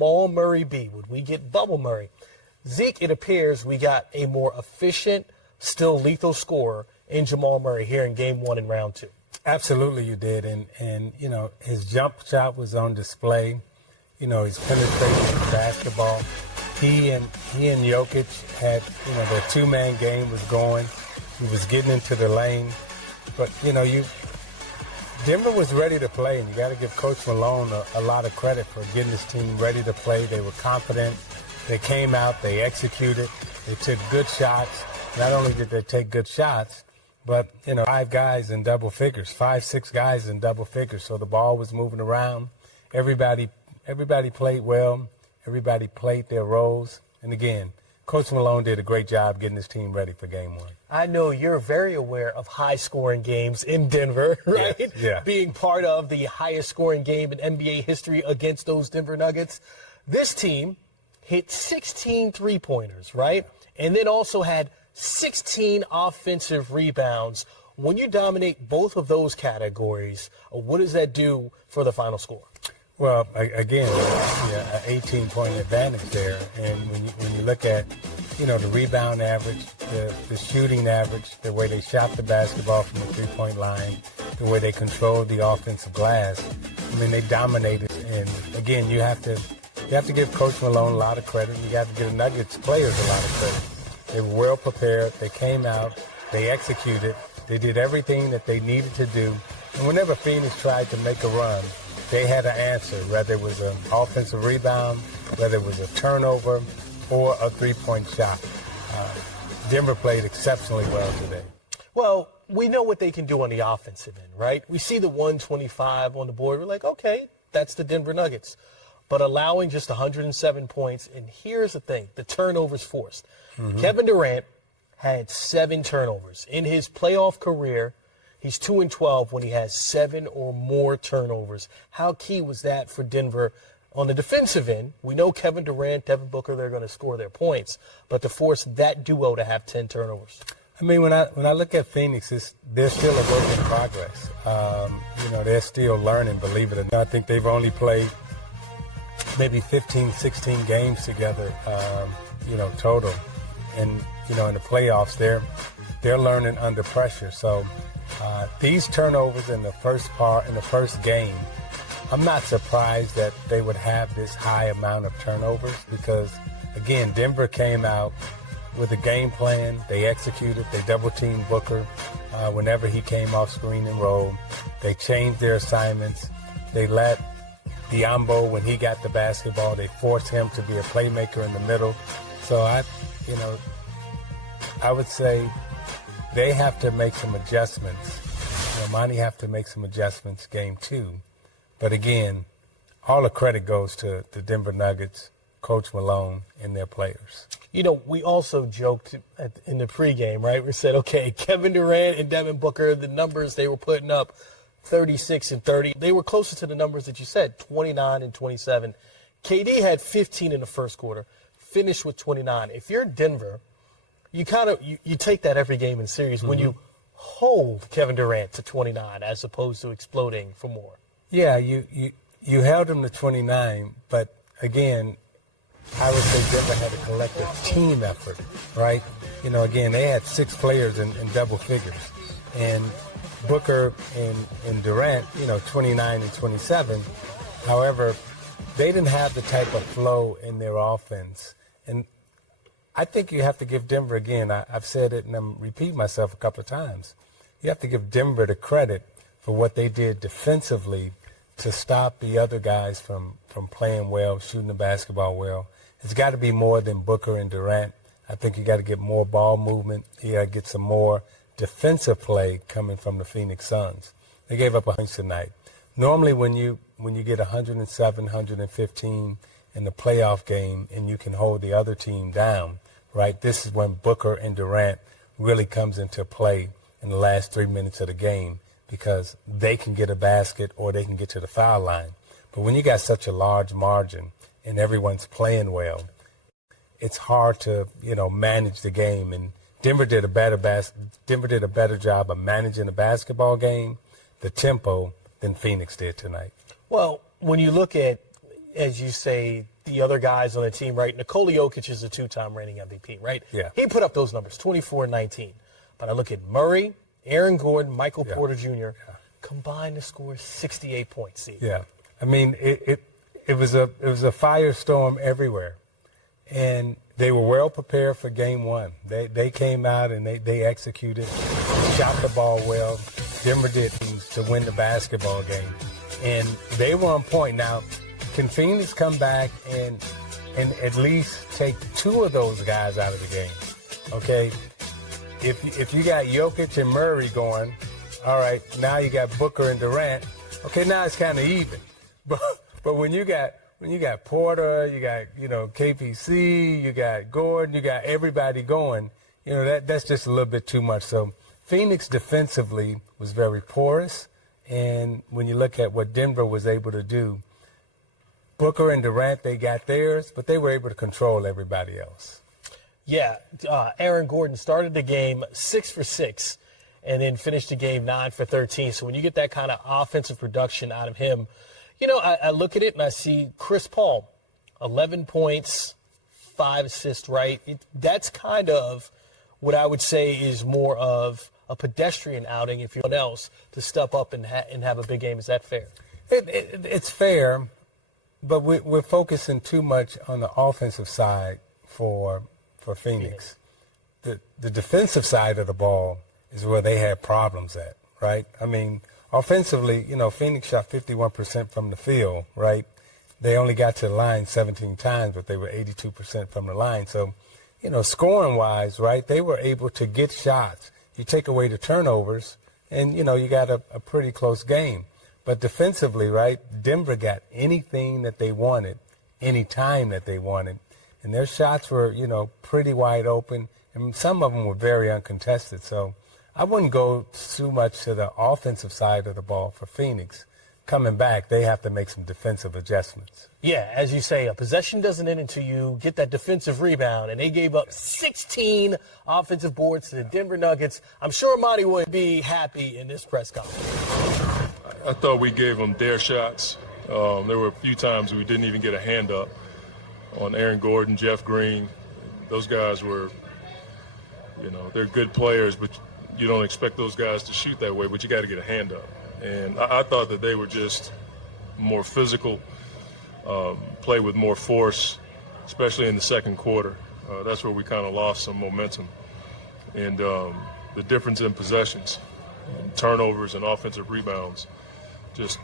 Jamal Murray be? Would we get Bubble Murray? Zeke, it appears we got a more efficient, still lethal scorer in Jamal Murray here in Game 1 and Round 2. Absolutely you did. And you know, his jump shot was on display. You know, his penetration of basketball. He and Jokic had, you know, their two-man game was going. He was getting into the lane. But, you know, Denver was ready to play, and you got to give Coach Malone a lot of credit for getting his team ready to play. They were confident. They came out. They executed. They took good shots. Not only did they take good shots, but, you know, 5 guys in double figures, 5, 6 guys in double figures. So the ball was moving around. Everybody played well. Everybody played their roles. And again, Coach Malone did a great job getting his team ready for Game 1. I know you're very aware of high-scoring games in Denver, right? Yeah. Being part of the highest-scoring game in NBA history against those Denver Nuggets. This team hit 16 three-pointers, right? And then also had 16 offensive rebounds. When you dominate both of those categories, what does that do for the final score? Well, again, an 18-point advantage there. And when you look at, you know, the rebound average, the shooting average, the way they shot the basketball from the three-point line, the way they controlled the offensive glass, I mean, they dominated. And again, you have to give Coach Malone a lot of credit. You have to give the Nuggets players a lot of credit. They were well prepared. They came out. They executed. They did everything that they needed to do. And whenever Phoenix tried to make a run, they had an answer, whether it was an offensive rebound, whether it was a turnover, or a three-point shot. Denver played exceptionally well today. Well, we know what they can do on the offensive end, right? We see the 125 on the board. We're like, okay, that's the Denver Nuggets. But allowing just 107 points, and here's the thing, the turnovers forced. Kevin Durant had 7 turnovers. In his playoff career, he's 2-12 when he has 7 or more turnovers. How key was that for Denver on the defensive end? We know Kevin Durant, Devin Booker, they're going to score their points, but to force that duo to have 10 turnovers. I mean, when I look at Phoenix, they're still a work in progress. You know, they're still learning, believe it or not. I think they've only played maybe 15, 16 games together, you know, total. And, you know, in the playoffs, they're learning under pressure. So these turnovers in the first game, I'm not surprised that they would have this high amount of turnovers because, again, Denver came out with a game plan. They executed. They double-teamed Booker whenever he came off screen and roll. They changed their assignments. They let Diambo, when he got the basketball, they forced him to be a playmaker in the middle. So, I would say they have to make some adjustments. You know, Monty have to make some adjustments Game 2. But again, all the credit goes to the Denver Nuggets, Coach Malone, and their players. You know, we also joked in the pregame, right? We said, okay, Kevin Durant and Devin Booker, the numbers they were putting up, 36 and 30. They were closer to the numbers that you said, 29 and 27. KD had 15 in the first quarter, finished with 29. If you're Denver, you you take that every game in series when you hold Kevin Durant to 29 as opposed to exploding for more. Yeah, you held him to 29, but again, I would say Denver had a collective team effort, right? You know, again, they had 6 players in double figures. And Booker and Durant, you know, 29 and 27. However, they didn't have the type of flow in their offense. And I think you have to give Denver, again, I've said it and I'm repeating myself a couple of times, you have to give Denver the credit for what they did defensively to stop the other guys from playing well, shooting the basketball well. It's got to be more than Booker and Durant. I think you got to get more ball movement. You got to get some more defensive play coming from the Phoenix Suns. They gave up 100 tonight. Normally when you get 107, 115 in the playoff game and you can hold the other team down, right, this is when Booker and Durant really comes into play in the last 3 minutes of the game because they can get a basket or they can get to the foul line. But when you got such a large margin and everyone's playing well, it's hard to, you know, manage the game. And Denver did a better job of managing the basketball game, the tempo, than Phoenix did tonight. Well, when you look at, as you say, the other guys on the team, right? Nikola Jokic is a two-time reigning MVP, right? Yeah. He put up those numbers, 24 and 19. But I look at Murray, Aaron Gordon, Michael Porter Jr., combined to score 68 points. Steve. Yeah. I mean, it was a firestorm everywhere. And they were well prepared for game one. They came out and they executed, shot the ball well. Denver did things to win the basketball game. And they were on point. Now, can Phoenix come back and at least take two of those guys out of the game? Okay? If you got Jokic and Murray going, all right, now you got Booker and Durant. Okay, now it's kind of even. But when you got Porter, you got KPC, you got Gordon, you got everybody going, that's just a little bit too much. So Phoenix defensively was very porous, and when you look at what Denver was able to do, Booker and Durant, they got theirs, but they were able to control everybody else. Yeah, Aaron Gordon started the game 6 for 6 and then finished the game 9 for 13. So when you get that kind of offensive production out of him, I look at it and I see Chris Paul, 11 points, 5 assists, right? That's kind of what I would say is more of a pedestrian outing if you're someone else to step up and have a big game. Is that fair? It's fair, but we're focusing too much on the offensive side for Phoenix. The defensive side of the ball is where they had problems at, right? I mean, offensively, Phoenix shot 51% from the field, right? They only got to the line 17 times, but they were 82% from the line. So, scoring-wise, right, they were able to get shots. You take away the turnovers, and, you got a pretty close game. But defensively, right, Denver got anything that they wanted, any time that they wanted. And their shots were, pretty wide open, and some of them were very uncontested. So I wouldn't go too much to the offensive side of the ball for Phoenix. Coming back, they have to make some defensive adjustments. Yeah, as you say, a possession doesn't end until you get that defensive rebound, and they gave up 16 offensive boards to the Denver Nuggets. I'm sure Monty would be happy in this press conference. I thought we gave them their shots. There were a few times we didn't even get a hand up on Aaron Gordon, Jeff Green. Those guys were, they're good players, but you don't expect those guys to shoot that way, but you got to get a hand up. And I thought that they were just more physical, play with more force, especially in the second quarter. That's where we kind of lost some momentum. And the difference in possessions, turnovers and offensive rebounds just